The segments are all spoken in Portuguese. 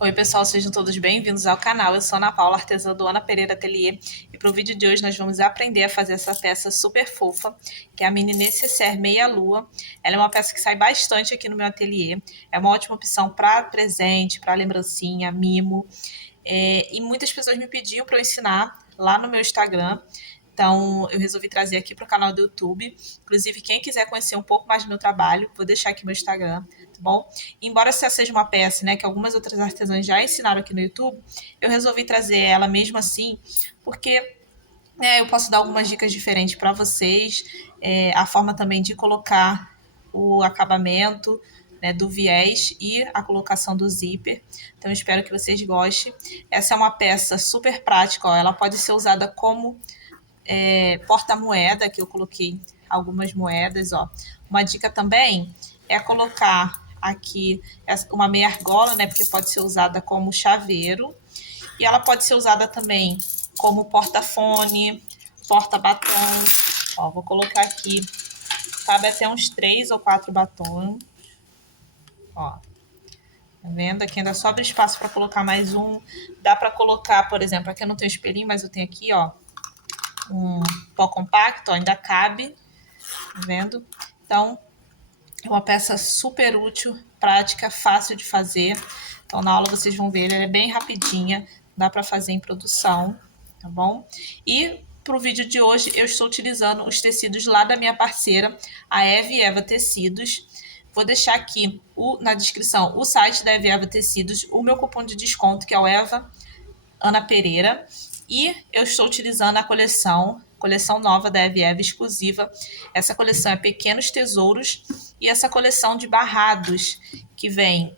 Oi pessoal, sejam todos bem-vindos ao canal. Eu sou Ana Paula, artesã do Ana Pereira Atelier, e para o vídeo de hoje nós vamos aprender a fazer essa peça super fofa, que é a mini nécessaire meia lua. Ela é uma peça que sai bastante aqui no meu ateliê, é uma ótima opção para presente, para lembrancinha, mimo, e muitas pessoas me pediam para eu ensinar lá no meu Instagram. Então, eu resolvi trazer aqui para o canal do YouTube. Inclusive, quem quiser conhecer um pouco mais do meu trabalho, vou deixar aqui meu Instagram, tá bom? E embora essa seja uma peça, né, que algumas outras artesãs já ensinaram aqui no YouTube, eu resolvi trazer ela mesmo assim, porque eu posso dar algumas dicas diferentes para vocês, a forma também de colocar o acabamento, né, do viés e a colocação do zíper. Então, eu espero que vocês gostem. Essa é uma peça super prática, ó, ela pode ser usada como porta-moeda, que eu coloquei algumas moedas, ó. Uma dica também é colocar aqui uma meia argola, né, porque pode ser usada como chaveiro, e ela pode ser usada também como porta-fone, porta-batom. Ó, vou colocar aqui, cabe até uns 3 ou 4 batons. Ó, tá vendo? Aqui ainda sobra espaço para colocar mais um. Dá para colocar, por exemplo, aqui eu não tenho espelhinho, mas eu tenho aqui, ó, um pó compacto, ó, ainda cabe, tá vendo? Então, é uma peça super útil, prática, fácil de fazer. Então, na aula vocês vão ver, ela é bem rapidinha, dá para fazer em produção, tá bom? E para o vídeo de hoje, eu estou utilizando os tecidos lá da minha parceira, a Eva Tecidos. Vou deixar aqui na descrição o site da Eva Tecidos, o meu cupom de desconto, que é o Eva Ana Pereira, e eu estou utilizando a coleção nova da Eva exclusiva. Essa coleção é Pequenos Tesouros, e essa coleção de barrados, que vem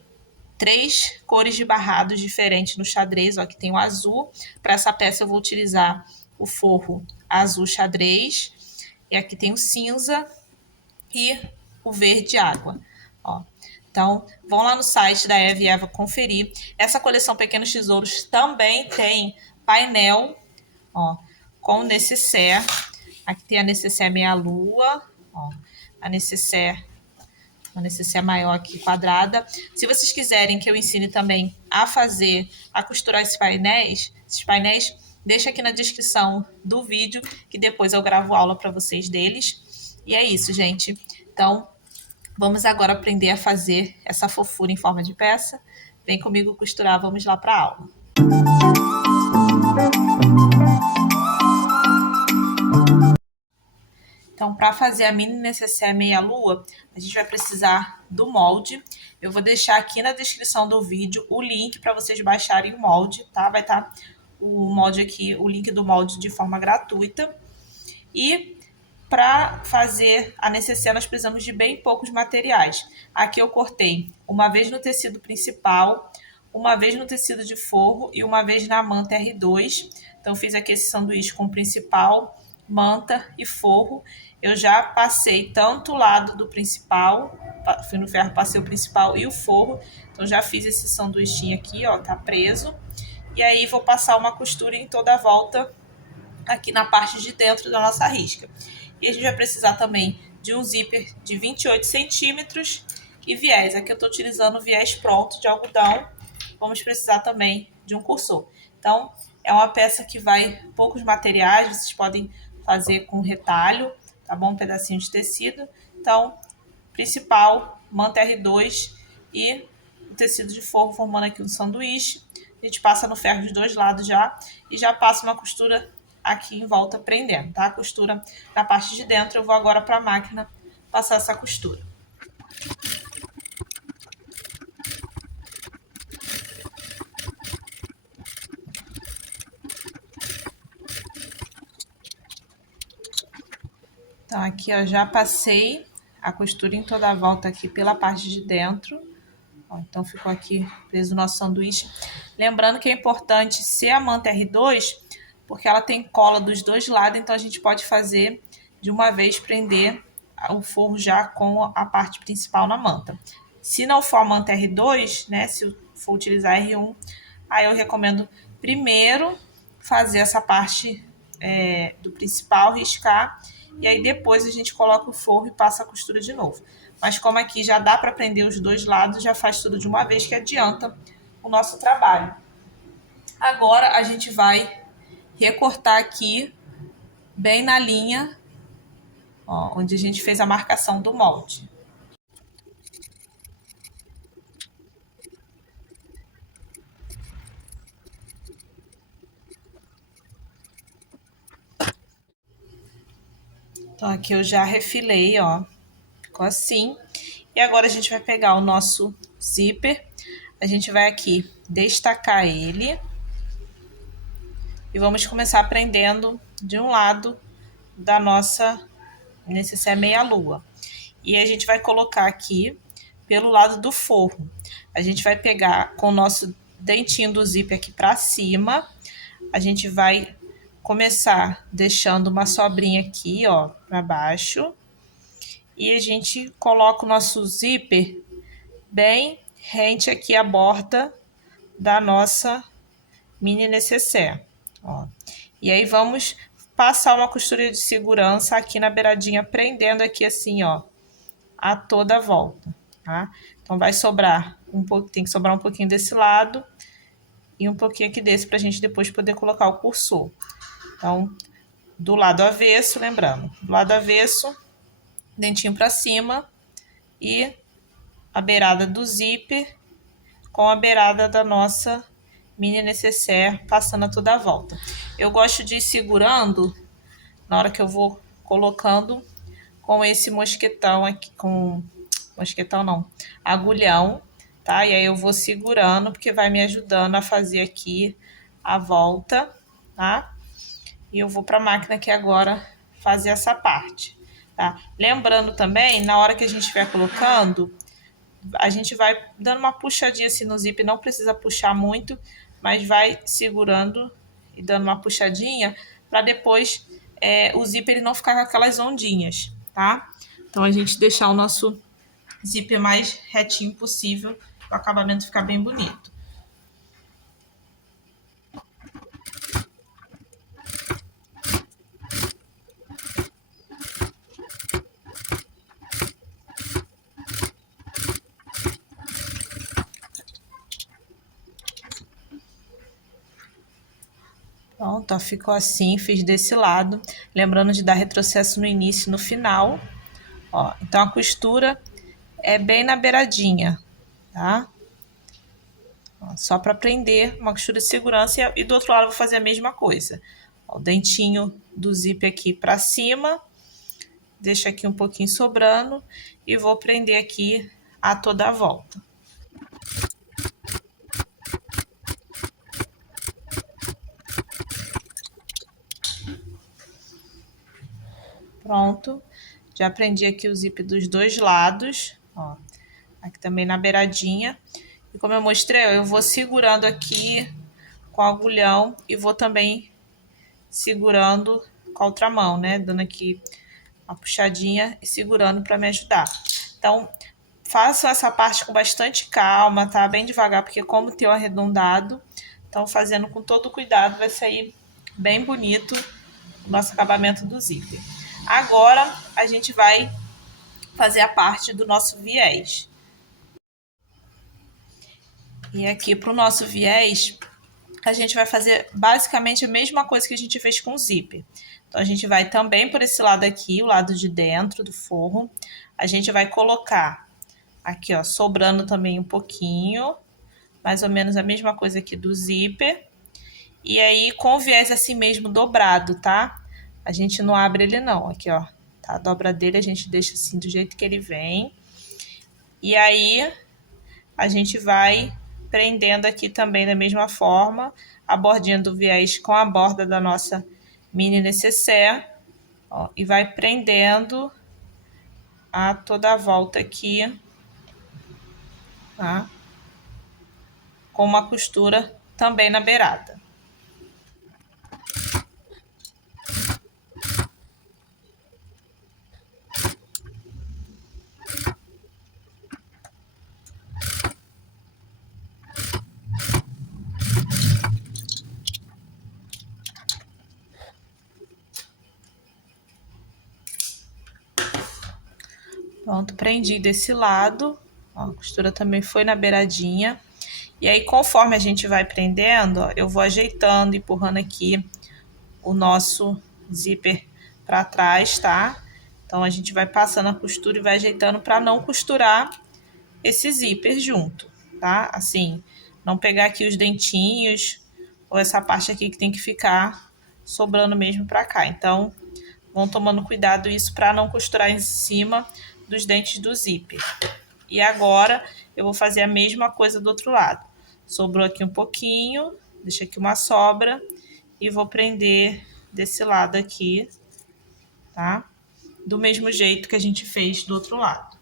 3 cores de barrados diferentes no xadrez. Ó, aqui tem o azul. Para essa peça eu vou utilizar o forro azul xadrez, e aqui tem o cinza e o verde água. Ó, então, vão lá no site da Eva conferir. Essa coleção Pequenos Tesouros também tem painel, ó, com nécessaire. Aqui tem a nécessaire meia lua, ó, a nécessaire, uma nécessaire maior aqui, quadrada. Se vocês quiserem que eu ensine também a fazer, a costurar esses painéis, deixa aqui na descrição do vídeo, que depois eu gravo aula para vocês deles. E é isso, gente. Então, vamos agora aprender a fazer essa fofura em forma de peça. Vem comigo costurar, vamos lá para a aula. Então, para fazer a mini nécessaire meia lua, a gente vai precisar do molde. Eu vou deixar aqui na descrição do vídeo o link para vocês baixarem o molde, tá? Vai estar o molde aqui, o link do molde de forma gratuita. E para fazer a nécessaire, nós precisamos de bem poucos materiais. Aqui eu cortei uma vez no tecido principal, uma vez no tecido de forro e uma vez na manta R2. Então, fiz aqui esse sanduíche com principal, manta e forro. Eu já passei tanto o lado do principal, fui no ferro, passei o principal e o forro. Então, já fiz esse sanduichinho aqui, ó, tá preso. E aí, vou passar uma costura em toda a volta aqui na parte de dentro da nossa risca. E a gente vai precisar também de um zíper de 28 centímetros e viés. Aqui eu estou utilizando o viés pronto de algodão. Vamos precisar também de um cursor. Então, é uma peça que vai poucos materiais, vocês podem fazer com retalho, tá bom? Um pedacinho de tecido. Então, principal, manta R2 e o tecido de forro formando aqui um sanduíche. A gente passa no ferro dos dois lados já e já passa uma costura aqui em volta prendendo, tá? A costura na parte de dentro. Eu vou agora para a máquina passar essa costura. Então, aqui, ó, já passei a costura em toda a volta aqui pela parte de dentro. Ó, então, ficou aqui preso o nosso sanduíche. Lembrando que é importante ser a manta R2, porque ela tem cola dos dois lados, então a gente pode fazer de uma vez, prender o forro já com a parte principal na manta. Se não for a manta R2, né, se for utilizar R1, aí eu recomendo primeiro fazer essa parte do principal, riscar, e aí depois a gente coloca o forro e passa a costura de novo. Mas como aqui já dá para prender os dois lados, já faz tudo de uma vez, que adianta o nosso trabalho. Agora a gente vai recortar aqui bem na linha, ó, onde a gente fez a marcação do molde. Então aqui eu já refilei, ó, ficou assim. E agora a gente vai pegar o nosso zíper, a gente vai aqui destacar ele e vamos começar prendendo de um lado da nossa necessaire meia-lua. E a gente vai colocar aqui pelo lado do forro. A gente vai pegar com o nosso dentinho do zíper aqui para cima, a gente vai começar deixando uma sobrinha aqui, ó, para baixo. E a gente coloca o nosso zíper bem rente aqui à borda da nossa mini necessaire, ó. E aí vamos passar uma costura de segurança aqui na beiradinha, prendendo aqui assim, ó, a toda a volta, tá? Então vai sobrar um pouco, tem que sobrar um pouquinho desse lado e um pouquinho aqui desse pra gente depois poder colocar o cursor. Então, do lado avesso, lembrando, do lado avesso, dentinho pra cima e a beirada do zíper com a beirada da nossa mini necessaire passando a toda a volta. Eu gosto de ir segurando na hora que eu vou colocando com esse mosquetão aqui, com mosquetão não, agulhão, tá? E aí eu vou segurando porque vai me ajudando a fazer aqui a volta, tá? E eu vou para a máquina aqui agora fazer essa parte, tá? Lembrando também, na hora que a gente estiver colocando, a gente vai dando uma puxadinha assim no zíper, não precisa puxar muito, mas vai segurando e dando uma puxadinha para depois o zíper ele não ficar com aquelas ondinhas, tá? Então a gente deixar o nosso zíper mais retinho possível, o acabamento ficar bem bonito. Pronto, ó, ficou assim, fiz desse lado. Lembrando de dar retrocesso no início e no final. Ó, então a costura é bem na beiradinha, tá? Ó, só para prender uma costura de segurança e do outro lado eu vou fazer a mesma coisa. Ó, o dentinho do zíper aqui para cima, deixa aqui um pouquinho sobrando e vou prender aqui a toda a volta. Pronto, já prendi aqui o zíper dos dois lados, ó, aqui também na beiradinha. E como eu mostrei, eu vou segurando aqui com o agulhão e vou também segurando com a outra mão, né? Dando aqui uma puxadinha e segurando para me ajudar. Então, faço essa parte com bastante calma, tá? Bem devagar, porque como tem o arredondado, então fazendo com todo cuidado vai sair bem bonito o nosso acabamento do zíper. Agora, a gente vai fazer a parte do nosso viés. E aqui para o nosso viés, a gente vai fazer basicamente a mesma coisa que a gente fez com o zíper. Então, a gente vai também por esse lado aqui, o lado de dentro do forro. A gente vai colocar aqui, ó, sobrando também um pouquinho, mais ou menos a mesma coisa aqui do zíper. E aí, com o viés assim mesmo dobrado, tá? A gente não abre ele não, aqui, ó. Tá? A dobra dele a gente deixa assim do jeito que ele vem. E aí, a gente vai prendendo aqui também da mesma forma, a bordinha do viés com a borda da nossa mini necessaire, ó, e vai prendendo a toda a volta aqui, tá? Com uma costura também na beirada. Pronto, prendi desse lado, ó, a costura também foi na beiradinha. E aí, conforme a gente vai prendendo, ó, eu vou ajeitando, empurrando aqui o nosso zíper para trás, tá? Então, a gente vai passando a costura e vai ajeitando para não costurar esse zíper junto, tá? Assim, não pegar aqui os dentinhos ou essa parte aqui que tem que ficar sobrando mesmo para cá. Então, vão tomando cuidado isso para não costurar em cima dos dentes do zíper. E agora, eu vou fazer a mesma coisa do outro lado. Sobrou aqui um pouquinho, deixa aqui uma sobra e vou prender desse lado aqui, tá? Do mesmo jeito que a gente fez do outro lado.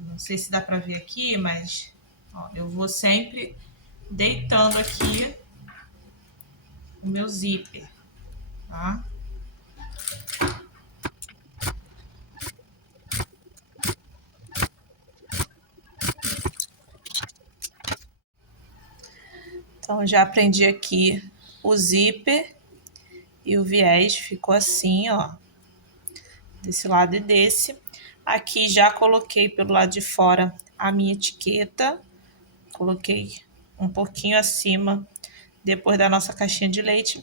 Não sei se dá pra ver aqui, mas ó, eu vou sempre deitando aqui o meu zíper, tá? Então, já prendi aqui o zíper e o viés, ficou assim, ó, desse lado e desse. Aqui já coloquei pelo lado de fora a minha etiqueta, coloquei um pouquinho acima, depois da nossa caixinha de leite.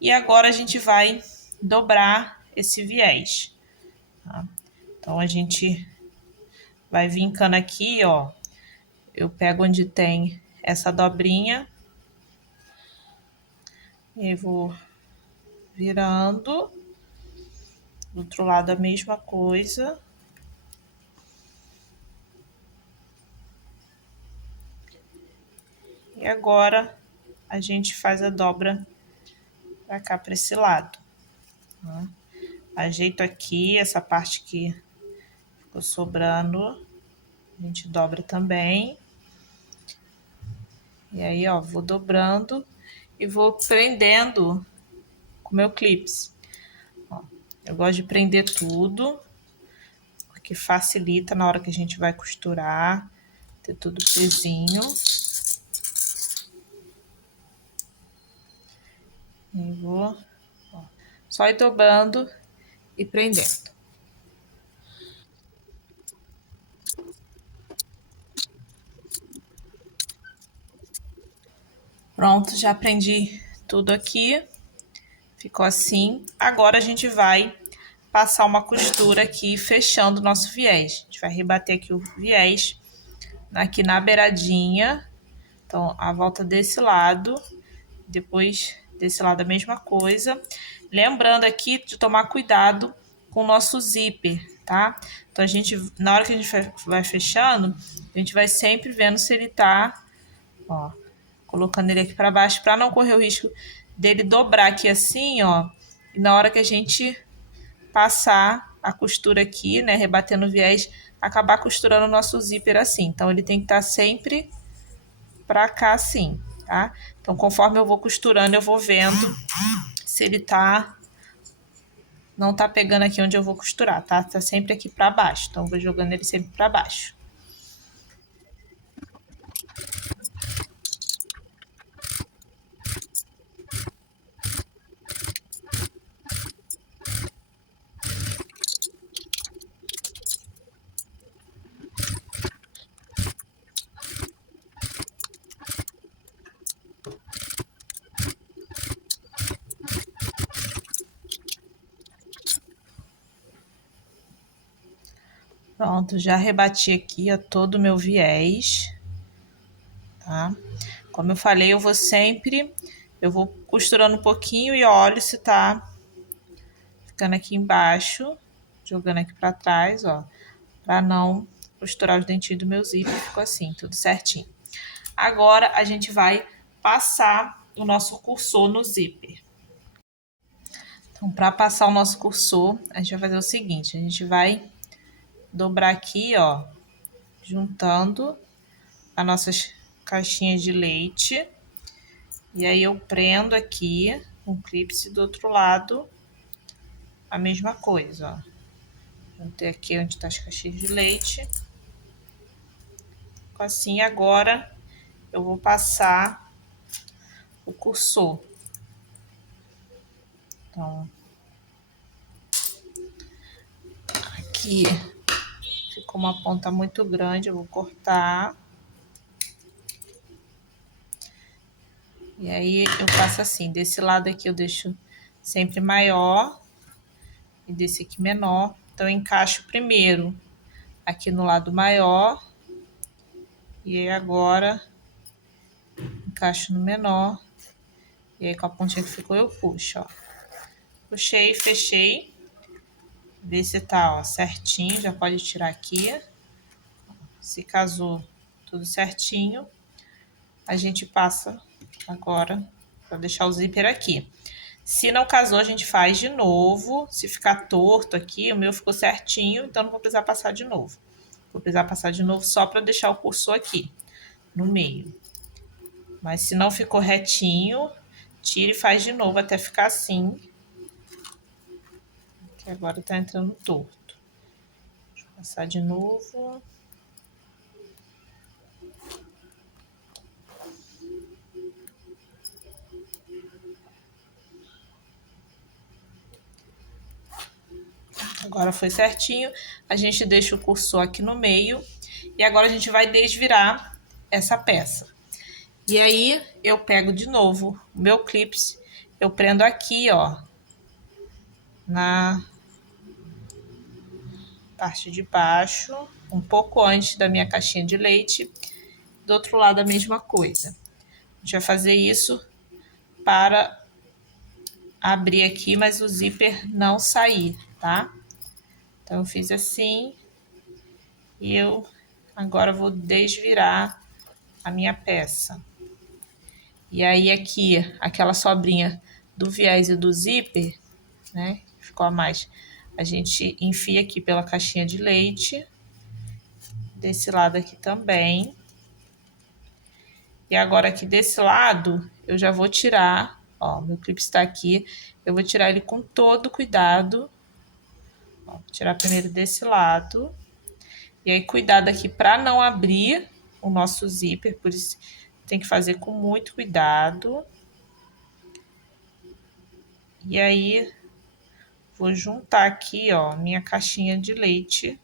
E agora a gente vai dobrar esse viés, tá? Então, a gente vai vincando aqui, ó. Eu pego onde tem essa dobrinha e vou virando. Do outro lado a mesma coisa. E agora a gente faz a dobra pra cá, pra esse lado. Tá? Ajeito aqui essa parte que ficou sobrando. A gente dobra também. E aí, ó, vou dobrando e vou prendendo com o meu clips. Ó, eu gosto de prender tudo, porque facilita na hora que a gente vai costurar, ter tudo presinho. E vou, ó, só ir dobrando e prendendo. Pronto, já prendi tudo aqui. Ficou assim. Agora a gente vai passar uma costura aqui, fechando o nosso viés. A gente vai rebater aqui o viés aqui na beiradinha. Então, a volta desse lado. Depois desse lado a mesma coisa. Lembrando aqui de tomar cuidado com o nosso zíper, tá? Então, a gente, na hora que a gente vai fechando, a gente vai sempre vendo se ele tá, ó, colocando ele aqui para baixo, para não correr o risco dele dobrar aqui assim, ó. E na hora que a gente passar a costura aqui, né, rebatendo o viés, acabar costurando o nosso zíper assim. Então, ele tem que estar sempre para cá assim, tá? Então, conforme eu vou costurando, eu vou vendo se ele tá... não tá pegando aqui onde eu vou costurar, tá? Tá sempre aqui para baixo. Então, eu vou jogando ele sempre para baixo. Pronto, já rebati aqui, ó, todo o meu viés, tá? Como eu falei, eu vou costurando um pouquinho e olho se tá ficando aqui embaixo, jogando aqui pra trás, ó, pra não costurar os dentinhos do meu zíper, ficou assim, tudo certinho. Agora, a gente vai passar o nosso cursor no zíper. Então, pra passar o nosso cursor, a gente vai fazer o seguinte, a gente vai dobrar aqui, ó, juntando as nossas caixinhas de leite. E aí, eu prendo aqui com o clipe do outro lado, a mesma coisa, ó. Juntei aqui onde tá as caixinhas de leite. Assim, agora eu vou passar o cursor. Então, aqui com uma ponta muito grande, eu vou cortar. E aí, eu faço assim, desse lado aqui eu deixo sempre maior e desse aqui menor. Então, eu encaixo primeiro aqui no lado maior. E aí, agora, encaixo no menor. E aí, com a pontinha que ficou, eu puxo, ó. Puxei, fechei. Vê se tá, ó, certinho. Já pode tirar aqui. Se casou tudo certinho, a gente passa agora para deixar o zíper aqui. Se não casou, a gente faz de novo. Se ficar torto aqui, o meu ficou certinho, então não vou precisar passar de novo. Vou precisar passar de novo só para deixar o cursor aqui, no meio. Mas se não ficou retinho, tira e faz de novo até ficar assim. Que agora tá entrando torto. Deixa eu passar de novo. Agora foi certinho. A gente deixa o cursor aqui no meio. E agora a gente vai desvirar essa peça. E aí, eu pego de novo o meu clips. Eu prendo aqui, ó. Na parte de baixo. Um pouco antes da minha caixinha de leite. Do outro lado, a mesma coisa. A gente vai fazer isso para abrir aqui, mas o zíper não sair, tá? Então, eu fiz assim. E eu agora vou desvirar a minha peça. E aí, aqui, aquela sobrinha do viés e do zíper, né? Ficou a mais. A gente enfia aqui pela caixinha de leite. Desse lado aqui também. E agora, aqui desse lado, eu já vou tirar. Ó, meu clipe está aqui. Eu vou tirar ele com todo cuidado. Ó, vou tirar primeiro desse lado. E aí, cuidado aqui para não abrir o nosso zíper. Por isso, tem que fazer com muito cuidado. E aí, vou juntar aqui, ó, minha caixinha de leite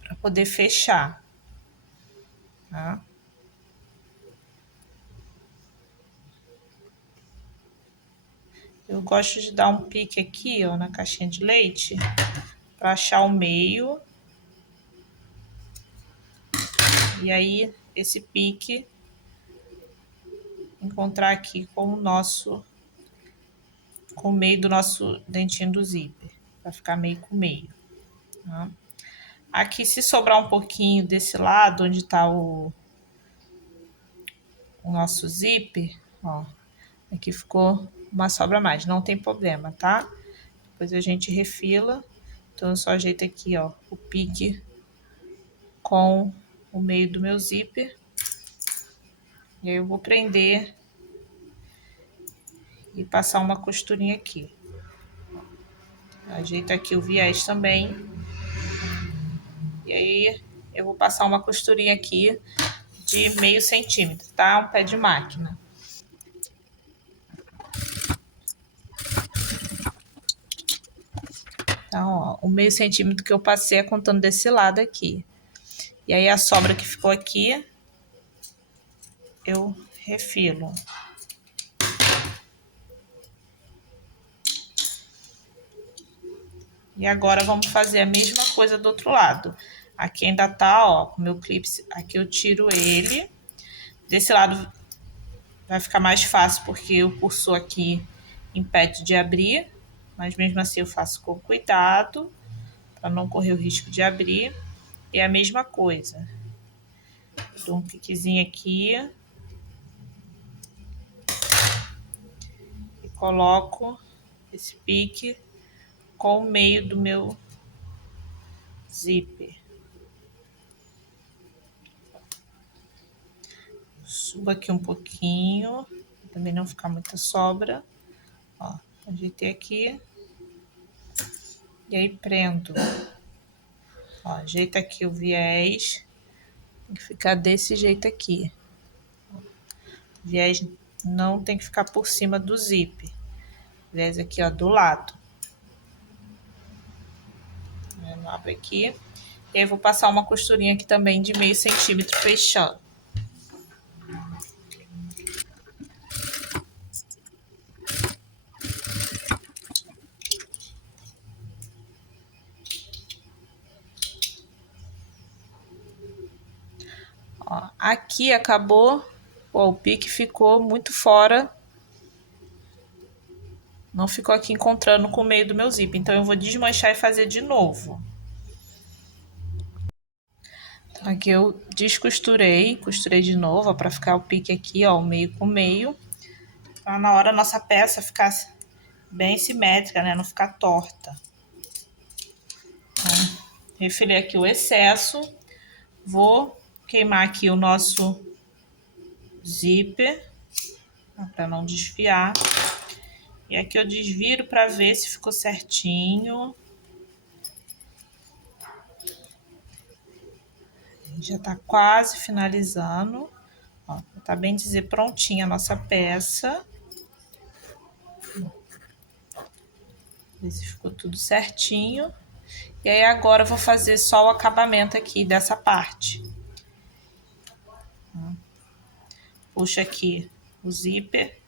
para poder fechar, tá? Eu gosto de dar um pique aqui, ó, na caixinha de leite para achar o meio. E aí, esse pique encontrar aqui com o nosso, com o meio do nosso dentinho do zíper, para ficar meio com meio, tá? Aqui, se sobrar um pouquinho desse lado, onde tá o nosso zíper, ó, aqui ficou uma sobra a mais, não tem problema, tá? Depois a gente refila. Então, eu só ajeito aqui, ó, o pique com o meio do meu zíper. E aí, eu vou prender e passar uma costurinha aqui. Ajeito aqui o viés também. E aí, eu vou passar uma costurinha aqui de meio centímetro, tá? Um pé de máquina. Então, ó, o meio centímetro que eu passei é contando desse lado aqui. E aí, a sobra que ficou aqui, eu refilo. E agora, vamos fazer a mesma coisa do outro lado. Aqui ainda tá, ó, com o meu clipe, aqui eu tiro ele. Desse lado vai ficar mais fácil, porque o cursor aqui impede de abrir. Mas mesmo assim eu faço com cuidado, para não correr o risco de abrir. E é a mesma coisa. Dou um piquezinho aqui. E coloco esse pique com o meio do meu zíper. Subo aqui um pouquinho, pra também não ficar muita sobra. Ó, ajeitei aqui. E aí, prendo. Ó, ajeita aqui o viés. Tem que ficar desse jeito aqui. O viés não tem que ficar por cima do zíper. O viés aqui, ó, do lado. Eu abro aqui. E aí vou passar uma costurinha aqui também de meio centímetro fechando. Ó, aqui acabou, ó, o pique ficou muito fora. Não ficou aqui encontrando com o meio do meu zíper. Então eu vou desmanchar e fazer de novo. Então aqui eu descosturei, costurei de novo, para ficar o pique aqui, ó, o meio com o meio. Pra na hora a nossa peça ficar bem simétrica, né? Não ficar torta. Então, refilei aqui o excesso. Vou queimar aqui o nosso zíper, para não desfiar. E aqui eu desviro para ver se ficou certinho. Já tá quase finalizando. Ó, tá bem dizer prontinha a nossa peça. Ver se ficou tudo certinho. E aí agora eu vou fazer só o acabamento aqui dessa parte. Puxo aqui o zíper.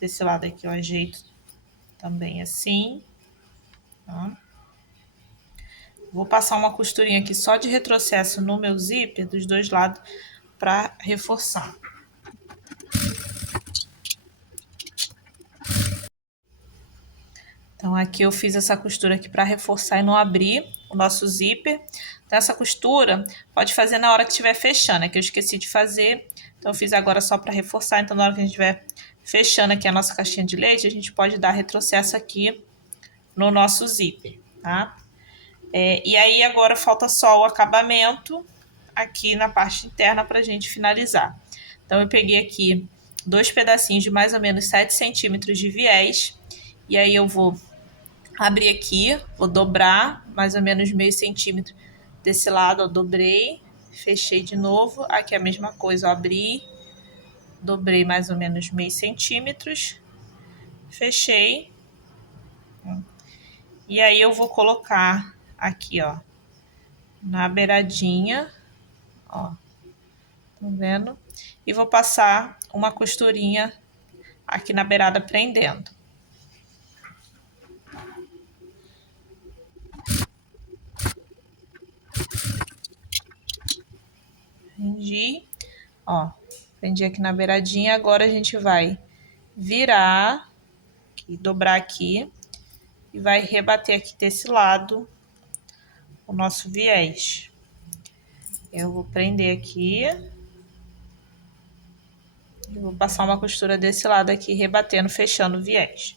Desse lado aqui eu ajeito também assim. Ó. Vou passar uma costurinha aqui só de retrocesso no meu zíper, dos dois lados, para reforçar. Então, aqui eu fiz essa costura aqui para reforçar e não abrir o nosso zíper. Então, essa costura pode fazer na hora que estiver fechando, é que eu esqueci de fazer. Então, eu fiz agora só para reforçar. Então, na hora que a gente estiver fechando aqui a nossa caixinha de leite, a gente pode dar retrocesso aqui no nosso zíper, tá? E aí, agora falta só o acabamento aqui na parte interna para a gente finalizar. Então, eu peguei aqui 2 pedacinhos de mais ou menos 7 centímetros de viés. E aí, eu vou abrir aqui, vou dobrar mais ou menos meio centímetro desse lado, eu dobrei, fechei de novo. Aqui a mesma coisa, eu abri, dobrei mais ou menos meio centímetros, fechei. E aí eu vou colocar aqui, ó, na beiradinha, ó, tá vendo? E vou passar uma costurinha aqui na beirada prendendo. Prendi, ó, prendi aqui na beiradinha. Agora a gente vai virar, aqui, dobrar aqui e vai rebater aqui desse lado o nosso viés. Eu vou prender aqui e vou passar uma costura desse lado aqui, rebatendo, fechando o viés.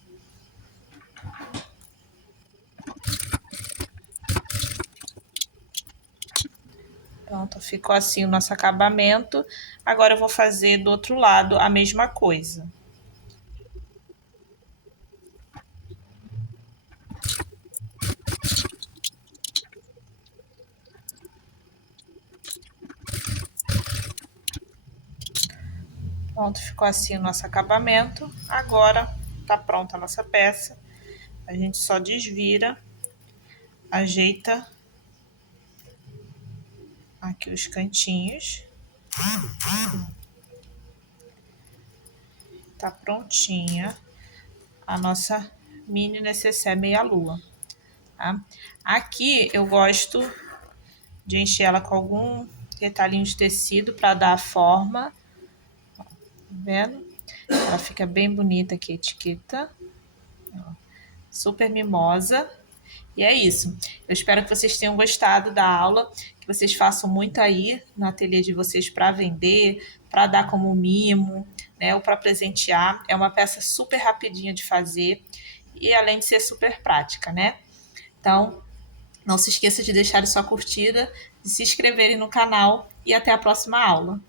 Pronto, ficou assim o nosso acabamento. Agora eu vou fazer do outro lado a mesma coisa. Pronto, ficou assim o nosso acabamento. Agora tá pronta a nossa peça. A gente só desvira, ajeita aqui os cantinhos. Tá prontinha a nossa mini necessaire meia-lua, tá? Aqui eu gosto de encher ela com algum retalhinho de tecido para dar a forma. Ó, tá vendo? Ela fica bem bonita aqui a etiqueta. Ó, super mimosa. E é isso. Eu espero que vocês tenham gostado da aula, que vocês façam muito aí no ateliê de vocês para vender, para dar como mimo, né, ou para presentear. É uma peça super rapidinha de fazer e além de ser super prática, né? Então, não se esqueça de deixar sua curtida, de se inscreverem no canal e até a próxima aula.